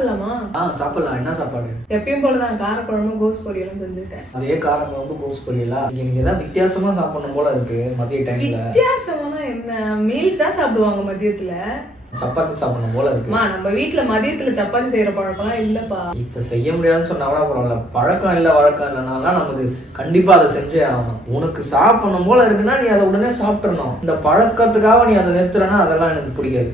சாப்பிடலாமா? ஆ சாப்பிடலாம். என்ன சாப்பாடு? எப்பயும் போலதான் காரக்குழம்பு கோஸ் பொரியலும் செஞ்சுட்டேன் அதே காரம் குழம்பு கோஸ் பொரியலா? இன்னைக்கு ஏதாவது வித்தியாசமா சாப்பிடணும் போல இருக்கு மதிய டைம்ல வித்தியாசமான என்ன? மீல்ஸ் தான் சாப்பிடுவாங்க மதியத்துல. சப்பாத்தி சாப்பிடணும் போல இருக்கு. அம்மா நம்ம வீட்ல மதியத்துல சப்பாத்தி செய்யற பழக்கம் இல்லப்பா. இப்ப செய்ய முடியாதுன்னு சொன்னா கூட பரவாயில்ல. பழக்கம் இல்ல வழக்கம் இல்லைனால நமக்கு கண்டிப்பா அதை செஞ்சே ஆகணும். உனக்கு சாப்பிடணும் போல இருக்குன்னா நீ அதை உடனே சாப்பிட்டுறணும். இந்த பழக்கத்துக்காக நீ அதை நிறுத்துறனா அதெல்லாம் எனக்கு பிடிக்காது.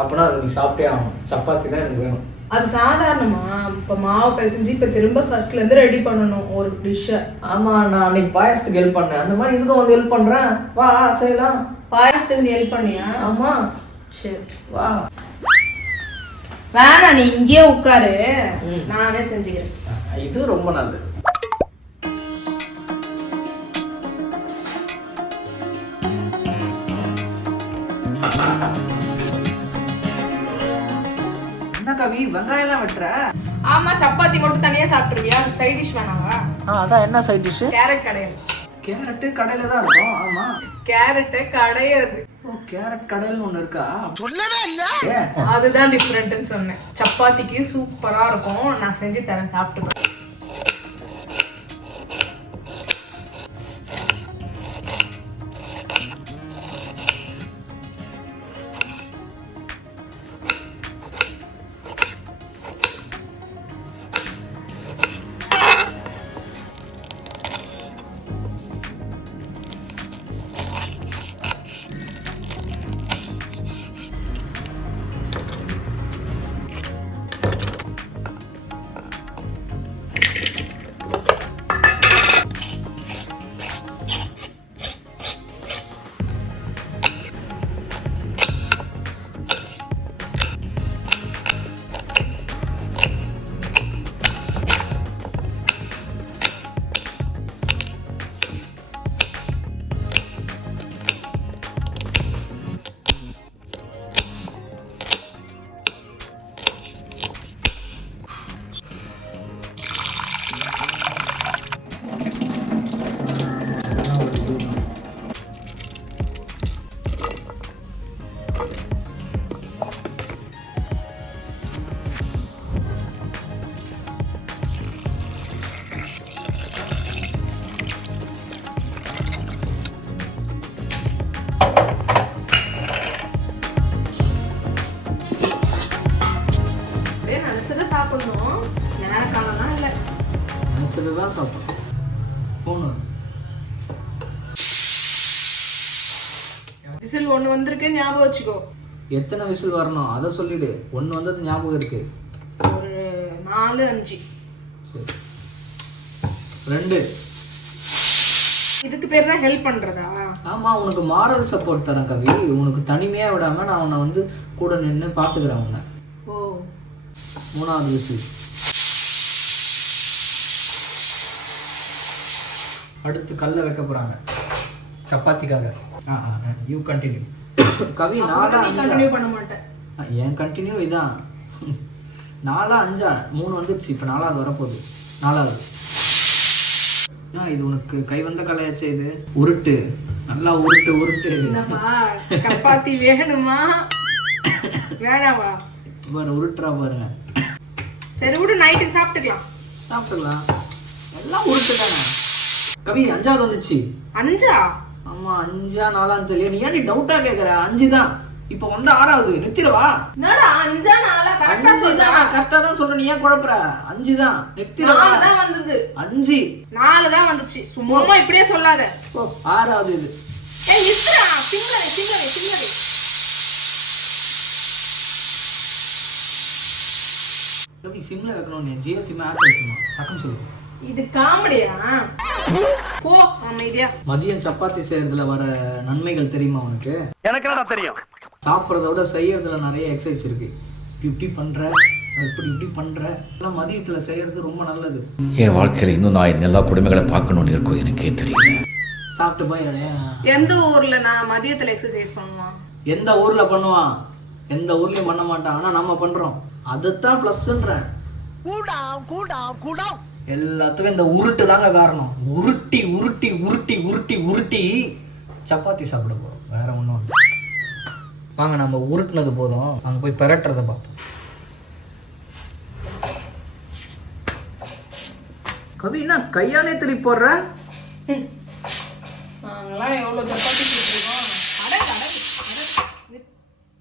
அப்பனா அதை நீ சாப்பிட்டே ஆகணும். சப்பாத்தி தான் எனக்கு வேணும். அது சாதாரணமா இப்ப மாவு பிசைஞ்சு இப்ப திரும்ப ஃபர்ஸ்ட்ல இருந்து ரெடி பண்ணணும் ஒரு டிஷ்ஷ ஆமா நான் அன்னைக்கு பாயசத்துக்கு ஹெல்ப் பண்ணேன். அந்த மாதிரி இதுக்கும் வந்து ஹெல்ப் பண்றேன்? வா செய்யலாம். பாயசத்துக்கு நீ ஹெல்ப் பண்ணியா? ஆமா. சரி. வா. வேணாம் நீ இங்கேயே உட்காரு. நானே செஞ்சுக்கிறேன். இது ரொம்ப நல்லது. என்ன கவி வெங்காயம் எல்லாம் வெட்டுற? ஆமா சப்பாத்தி மட்டும் தனியா சாப்பிட்டுருவியா? Side dish வேணாவா? ஆ அதான் என்ன சைட் டிஷ் கேரட் கடையல். கேரட்டு கடையில தான் இருக்கும். ஆமா. கேரட்டை கடையிறது ஓ கேரட் கடையில ஒண்ணு இருக்கா? ஏன்? அதுதான் டிஃப்ரெண்ட்னு சொன்னேன். சப்பாத்திக்கு சூப்பரா இருக்கும். நான் செஞ்சு தரேன் சாப்பிட்டு நினைச்சதை சாப்பிடணும். நேர காலம்லாம் இல்லை. நினைச்சது தான் சாப்பிடும் ஃபோனு விசில் ஒண்ணு வந்திருக்கு ஞாபகம் வச்சுக்கோ. எத்தனை விசில் வரணும்? அதை சொல்லிடு. ஒன்று வந்தது ஞாபகம் இருக்கு. ஒரு நாலு அஞ்சு. சரி. ரெண்டு. இதுக்கு பேர் தான் ஹெல்ப் பண்றதா? ஆமா உனக்கு மாரல் சப்போர்ட் தரேன் கவி. உனக்கு தனிமையா விடாம நான் உன்னை வந்து கூட நின்று பாத்துக்கிறேன் உன்னை. ஓ. மூணாவது விசில் அடுத்து கல்ல வைக்க போறாங்க. சப்பாத்திக்காக. யூ கண்டினியூ கவி நாலா கண்டினியூ பண்ண மாட்டேன். ஆ, என் கண்டினியூ இதான். நாலா அஞ்சா மூணு வந்துருச்சு இப்போ நாலாவது வரப்போகுது. நாலாவது. ஆ இது உனக்கு கை வந்த கலையாச்சே இது. உருட்டு. நல்லா உருட்டு உருட்டு. சப்பாத்தி வேணுமா? வேணாவா? பாரு உருட்டுறா பாருங்க. சரி விடு நைட்டுக்கு சாப்பிட்டுக்கலாம். சாப்பிடலாம் எல்லாம் உருட்டு தானே? கவி அஞ்சாவது வந்துச்சு. அஞ்சா? ஆமா அஞ்சா நாலான்னு தெரியல. நீ ஏன் நீ டவுட்டா கேக்குற? அஞ்சு தான். இப்போ வந்து ஆறாவது நிறுத்திடவா என்னடா அஞ்சா நாளா கரெக்டா சொல்றா. கரெக்டா தான் சொல்றேன். நீ ஏன் குழப்புற? அஞ்சு தான். நிறுத்திடவா நாலு தான் வந்தது. அஞ்சு. நாலு தான் வந்துச்சு. சும்மா இப்படியே சொல்லாத. ஓ ஆறாவது இது. ஏய் நிறுத்துடா. சிங்கரே சிங்கரே சிங்கரே கவி சிம்ல வைக்கணும் நீ ஜியோ சிம் ஆப் வச்சுமா டக்குன்னு சொல்லு. இது காமெடியா? போ அமைதியா. மதியம் சப்பாத்தி செய்யறதுல வர நன்மைகள் தெரியுமா உனக்கு? எனக்கு என்னடா தெரியும்? சாப்பிட்றத விட செய்யறதுல நிறைய எக்ஸசைஸ் இருக்கு. இப்படி இப்படி பண்ற இப்படி இப்படி பண்ற. எல்லாம் மதியத்துல செய்யறது ரொம்ப நல்லது. என் வாழ்க்கையில் இன்னும் நான் இந்த எல்லா குடும்பங்களை பார்க்கணும்னு இருக்கும் எனக்கே தெரியல. சாப்பிட்டு போய். எந்த ஊர்ல நான் மதியத்துல எக்ஸசைஸ் பண்ணுவான்? எந்த ஊர்ல பண்ணுவான்? எந்த ஊர்லயும் பண்ண மாட்டான். ஆனா நம்ம பண்றோம். அதுதான் பிளஸ்ன்றேன் கூடாம் கூடாம் கூடாம். எல்லாத்துக்கும் இந்த உருட்டு தாங்க காரணம். உருட்டி உருட்டி உருட்டி உருட்டி உருட்டி சப்பாத்தி சாப்பிட போகிறோம் வேற ஒன்றும் வாங்க நம்ம உருட்டுனது போதும். அங்கே போய் பெரட்டுறதை பார்த்தோம் கவி என்ன கையாலே திரி போடுற? நாங்களாம் எவ்வளோ சப்பாத்தி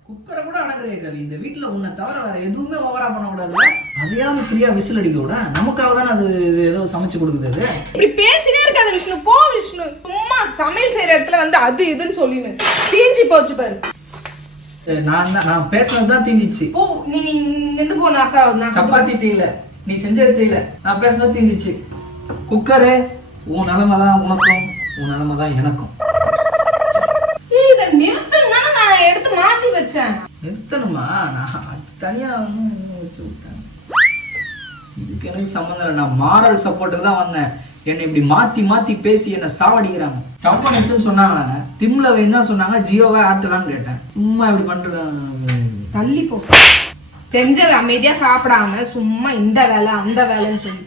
குக்கரை கூட அடங்குறேன் கவி. இந்த வீட்டில் உன்னை தவிர வேற எதுவுமே ஓவரா பண்ண பண்ணக்கூடாதுல்ல அதையாவது ஃப்ரீயா விசில் அடிக்க விட நமக்காக தானே அது ஏதோ சமைச்சு கொடுக்குது அது. இப்படி பேசினே இருக்காது விஷ்ணு. போ விஷ்ணு. சும்மா சமையல் செய்யற இடத்துல வந்து அது இதுன்னு சொல்லினு தீஞ்சு போச்சு பாரு. நான் தான் நான் பேசுனது தான் தீஞ்சிச்சு. போ நீ நீ இங்கிருந்து போ நான் சா- நான் சப்பாத்தி தீயில. நீ செஞ்சது தீயில. நான் பேசுனது தீஞ்சிச்சு. குக்கரு உன் நிலைமை தான் உனக்கும் உன் நிலைமை தான் எனக்கும். ஏய், இதை நிறுத்துன்னா நான் எடுத்து மாத்தி வச்சேன். நிறுத்தணுமா? நான் அது தனியா ஒண்ணும் இதுக்கு எனக்கு சம்மந்தம் இல்லை. நான் மாரல் சப்போர்ட்டுக்கு தான் வந்தேன். என்னை இப்படி மாத்தி மாத்தி பேசி என்னை சாவடிக்கிறாங்க. டப்பா நெட்டுன்னு சொன்னாங்க திம்ல வைன்னு தான் சொன்னாங்க. ஜியோவை ஆட்டலான்னு கேட்டேன். சும்மா இப்படி பண்ணிட்டு தள்ளி போ. செஞ்சது அமைதியா சாப்பிடாம சும்மா இந்த வேலை அந்த வேலைன்னு சொல்லி.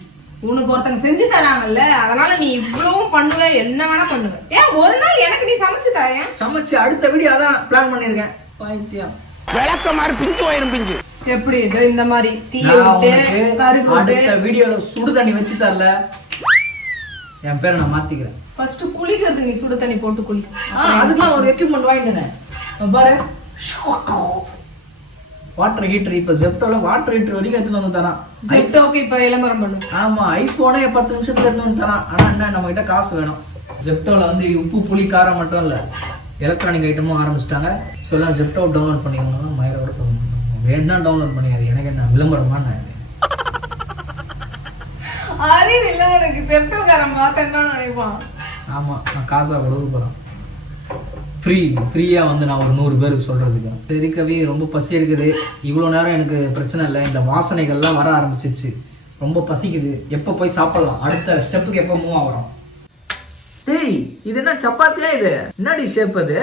உனக்கு ஒருத்தங்க செஞ்சு தராங்கல்ல அதனால நீ இவ்வளவும் பண்ணுவ என்ன வேணா பண்ணுவ. ஏன் ஒரு நாள் எனக்கு நீ சமைச்சு தாயேன் சமைச்சு அடுத்த வீடியோ அதான் பிளான் பண்ணியிருக்கேன். பைத்தியம் எப்படி இது இந்த மாதிரி தீய விட்டு கருகு அடுத்த வீடியோல சுடு தண்ணி வச்சு தரல. என் பேரை நான் மாத்திக்கிறேன். ஃபர்ஸ்ட் குளிக்கிறதுக்கு நீ சுடு தண்ணி போட்டு குளி. அதுக்கெல்லாம் ஒரு எக்யூப்மெண்ட் வாங்கிட்டேனே பாரு. வாட்டர் ஹீட்டர் இப்போ ஜெப்டோல வாட்டர் ஹீட்டர் வரைக்கும் எடுத்துட்டு வந்து தரான். ஜெப்டோக்கு இப்ப விளம்பரம் பண்ணு. ஆமா ஐபோனே பத்து நிமிஷத்துல எடுத்து வந்து தரான். ஆனா என்ன நம்ம கிட்ட காசு வேணும். ஜெப்டோல வந்து உப்பு புளி காரம் மட்டும் இல்ல. எலக்ட்ரானிக் ஐட்டமும் ஆரம்பிச்சிட்டாங்க. ஸோ எல்லாம் ஜெப்டோ டவுன்லோட் பண்ணிக்கோங்க மயிரோட சொல்லணும் வேணா டவுன்லோட் பண்ணியாது எனக்கு என்ன விளம்பரமா நான் அறிவு இல்ல உனக்கு ஜெப்டோக்காரன் பார்த்தேன்னா நினைப்பான்? ஆமா நான் காசா கொடுக்க ஃப்ரீ ஃப்ரீயா வந்து நான் ஒரு நூறு பேருக்கு சொல்றதுக்கு. சரி கவி ரொம்ப பசி எடுக்குது. இவ்வளோ நேரம் எனக்கு பிரச்சனை இல்லை. இந்த வாசனைகள்லாம் வர ஆரம்பிச்சிச்சு ரொம்ப பசிக்குது. எப்போ போய் சாப்பிடலாம்? அடுத்த ஸ்டெப்புக்கு எப்போ மூவ் ஆகிறோம் டேய் இது என்ன சப்பாத்தியா இது? என்னடி ஷேப் அது?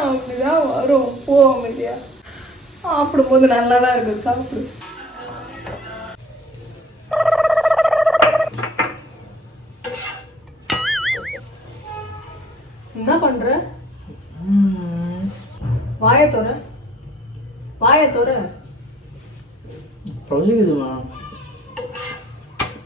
அப்படிதான் வரும். போ அமைதியா சாப்பிடும்போது நல்லா தான் இருக்கு சாப்பிடு. என்ன பண்ற. வாய தோற வாய தோற பசிக்குதுமா?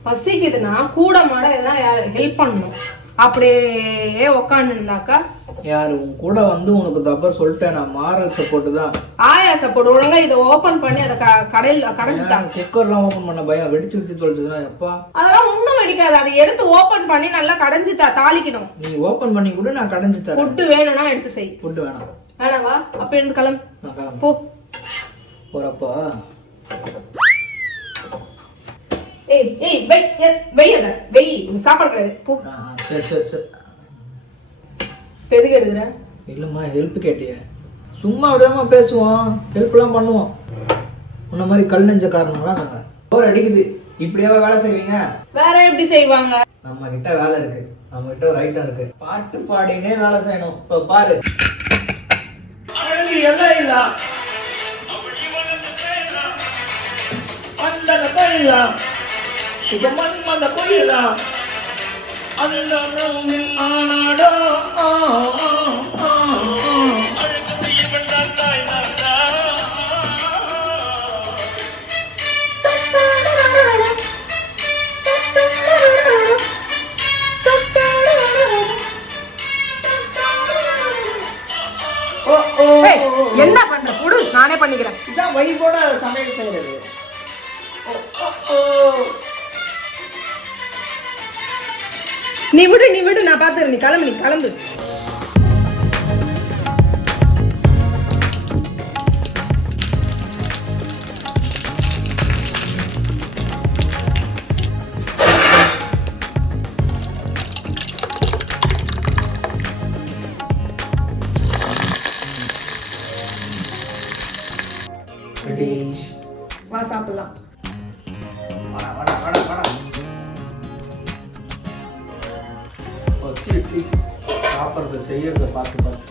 பசிக்குதுன்னா கூட மாட எதனா ஹெல்ப் பண்ணணும். அப்படியே உக்காந்துருந்தாக்கா யார் உன் கூட வந்து உனக்கு தப்பா சொல்லிட்டேன் நான் மாரல் சப்போர்ட்டு தான். ஆயா சப்போர்ட் ஒழுங்கா இதை ஓபன் பண்ணி அதை கடையில் கடைஞ்சிட்டாங்க குக்கர்லாம் ஓப்பன் பண்ண பயம் வெடிச்சு வெடிச்சு தொலைச்சதுன்னா எப்பா? அதெல்லாம் ஒண்ணும் வெடிக்காது. அதை எடுத்து ஓபன் பண்ணி நல்லா கடைஞ்சி தா தாளிக்கணும். நீ ஓப்பன் பண்ணி கூட நான் கடைஞ்சு தரேன். ஃபுட்டு வேணும்னா எடுத்து செய். ஃபுட்டு வேணாம். வேணாவா? அப்ப நான் கிளம்பு. போ. போறப்பா. ஏய் ஏய் வெய் வெய் அத வெய் நீ சாப்பாடு கிடையாது. போ. சரி சரி சரி. இப்ப எதுக்கு எடுக்கிற? இல்லைம்மா ஹெல்ப் கேட்டியே. சும்மா விடாம பேசுவோம். ஹெல்ப்லாம் பண்ணுவோம். உன்ன மாதிரி கல் நெஞ்ச காரணம்லாம் நாங்கள் போர் அடிக்குது. இப்படியாவா வேலை செய்வீங்க? வேற எப்படி செய்வாங்க? நம்ம கிட்ட வேலை இருக்கு. நம்ம கிட்ட ஒரு ஐட்டம் இருக்கு. பாட்டு பாடினே வேலை செய்யணும். இப்போ பாரு. எல்லாம் மன்மத கொள்ளலாம் அந்த ரூமில் ஆனாடோ. என்ன பண்ற? குடு நானே பண்ணிக்கிறேன். இதான் வைபோட சமையல் செய்யறது ஓ, ஓ, நீ விடு நீ விடு நான் பார்த்துக்கிறேன். நீ கிளம்பு நீ கிளம்பு. சாப்பிட்றது செய்யறத பார்த்து பார்த்து.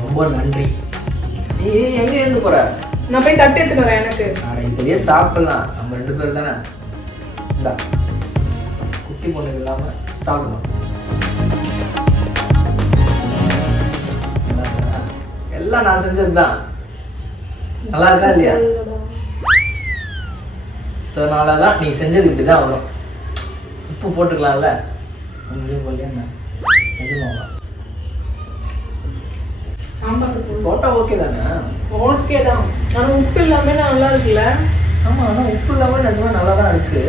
ரொம்ப நன்றி. நீ எங்க இருந்து போற? நான் போய் தட்டு எடுத்துட்டு வரேன் எனக்கு. அட இப்படியே சாப்பிடலாம். நம்ம ரெண்டு பேர் தானே? இந்தா. குட்டி பொண்ணுங்க இல்லாம சாப்பிடலாம். எல்லாம் நான் செஞ்சது தான் நல்லா இருக்கா இல்லையா? அதனால தான் நீ செஞ்சது இப்படி தான் வரும். உப்பு போட்டுக்கலாம்ல? உங்களையும் போய் என்ன நிஜமாவா சாம்பார் போட்டா ஓகே தானே? ஓகே தான். ஆனா உப்பு இல்லாம நல்லா இருக்குல்ல? ஆமாம் ஆனால் உப்பு இல்லாமல் நிஜமா நல்லா தான் இருக்கு.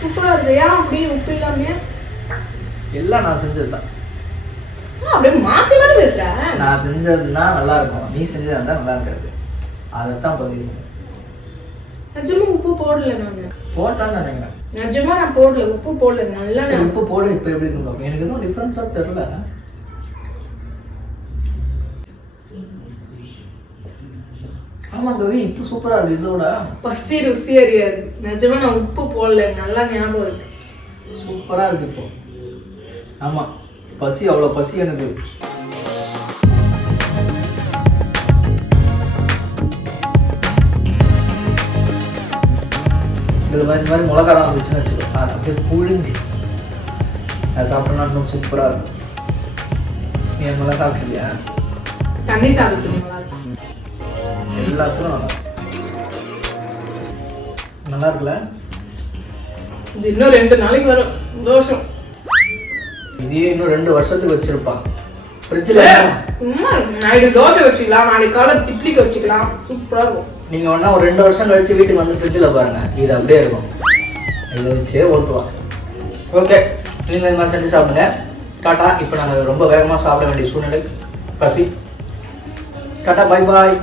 சூப்பரா இருக்கு ஏன் அப்படி உப்பு இல்லாம? எல்லாம் நான் செஞ்சது தான் அப்படியே மாத்தி மாத்தி பேசுற நான் செஞ்சதுன்னா நல்லா இருக்கும். நீ செஞ்சதா இருந்தால் நல்லா இருக்காது. அதைத்தான் பதிவு நிஜமா உப்பு போடல நானு. போட்டான்னு நினைக்கிறேன். நிஜமா நான் போடல உப்பு போடல நல்லா சரி, நான் உப்பு போடு இப்போ எப்படி பார்ப்போம். எனக்கு எதுவும் டிஃப்ரென்ஸாக தெரில ஆமா கவி இப்போ சூப்பராக இருக்கு இதோட பசி ருசி அறியாது. நிஜமா நான் உப்பு போடல நல்லா ஞாபகம் இருக்கு. சூப்பராக இருக்கு இப்போ. ஆமா பசி அவ்வளோ பசி எனக்கு. இதில் மாதிரி இந்த மாதிரி மிளகாலாம் வந்துச்சுன்னு வச்சுக்கோ. அது அப்படியே புழிஞ்சு. அது சாப்பிட்டோம்னா இன்னும் சூப்பராக இருக்கும். நீ மாதிரிலாம் சாப்பிட்டுருக்கியா தண்ணி சாப்பிட்டு நல்லா இருக்கும். எல்லாத்துக்கும் நல்லா. நல்லா இருக்குல்ல? இது இன்னும் ரெண்டு நாளைக்கு வரும். தோஷம் இதே இன்னும் ரெண்டு வருஷத்துக்கு வச்சிருப்பான் ஃப்ரிட்ஜில் சும்மா நாளைக்கு தோசை வச்சுக்கலாம். நாளைக்கு காலை இட்லிக்கு வச்சுக்கலாம். சூப்பரா இருக்கும். நீங்கள் வேணா ஒரு ரெண்டு வருஷம் கழிச்சு வீட்டுக்கு வந்து ஃப்ரிட்ஜில் பாருங்க. இது அப்படியே இருக்கும். இதை வச்சே ஓட்டுவான் ஓகே நீங்கள் இந்த மாதிரி செஞ்சு சாப்பிடுங்க. டாட்டா இப்போ நாங்கள் ரொம்ப வேகமாக சாப்பிட வேண்டிய சூழ்நிலை. பசி. Tata bye bye